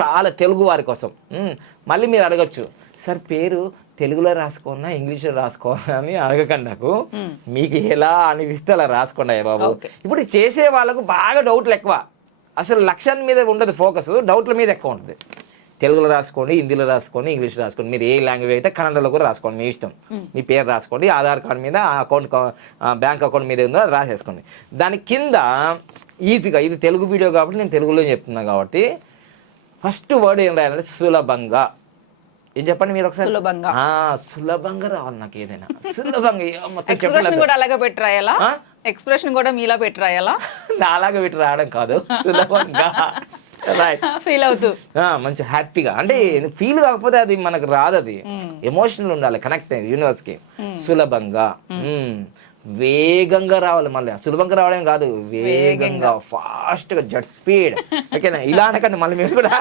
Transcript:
చాలా తెలుగు వారి కోసం. మళ్ళీ మీరు అడగచ్చు, సార్ పేరు తెలుగులో రాసుకోనా ఇంగ్లీష్లో రాసుకోనా అని అడగకండి నాకు. మీకు ఎలా అనిపిస్తే అలా రాసుకోండి అయ్య బాబు. ఇప్పుడు చేసే వాళ్ళకు బాగా డౌట్లు ఎక్కువ, అసలు లక్ష్యం మీద ఉండదు ఫోకస్, డౌట్ల మీద ఎక్కువ ఉంటుంది. తెలుగులో రాసుకోండి, హిందీలో రాసుకోండి, ఇంగ్లీష్లో రాసుకోండి, మీరు ఏ లాంగ్వేజ్ అయితే కన్నడలో కూడా రాసుకోండి, మీ ఇష్టం. మీ పేరు రాసుకోండి, ఆధార్ కార్డు మీద అకౌంట్ బ్యాంక్ అకౌంట్ మీద ఉందో రాసేసుకోండి. దాని కింద ఈజీగా, ఇది తెలుగు వీడియో కాబట్టి నేను తెలుగులో చెప్తున్నా కాబట్టి ఫస్ట్ వర్డ్ ఏం రాయాలంటే సులభంగా. ఏం చెప్పండి మీరు ఒకసారి? సులభంగా రావాలి నాకు ఏదైనా సులభంగా. ఎక్స్ప్రెషన్ కూడా అలాగే పెట్టి రాయాలా? ఎక్స్ప్రెషన్ కూడా మీలా పెట్టి రాయాలా? అలాగే పెట్టి రాయడం కాదు, సులభంగా ఫీల్ అవుతూ మంచి హ్యాపీగా. అంటే ఫీల్ కాకపోతే అది మనకు రాదు, అది ఎమోషనల్ ఉండాలి, కనెక్ట్ అయ్యింది యూనివర్స్ కి. సులభంగా, వేగంగా రావాలి. మళ్ళీ సులభంగా రావడం కాదు, వేగంగా, ఫాస్ట్ గా, జెట్ స్పీడ్. ఓకేనా? ఇలా అనకండి మళ్ళీ మీరు కూడా.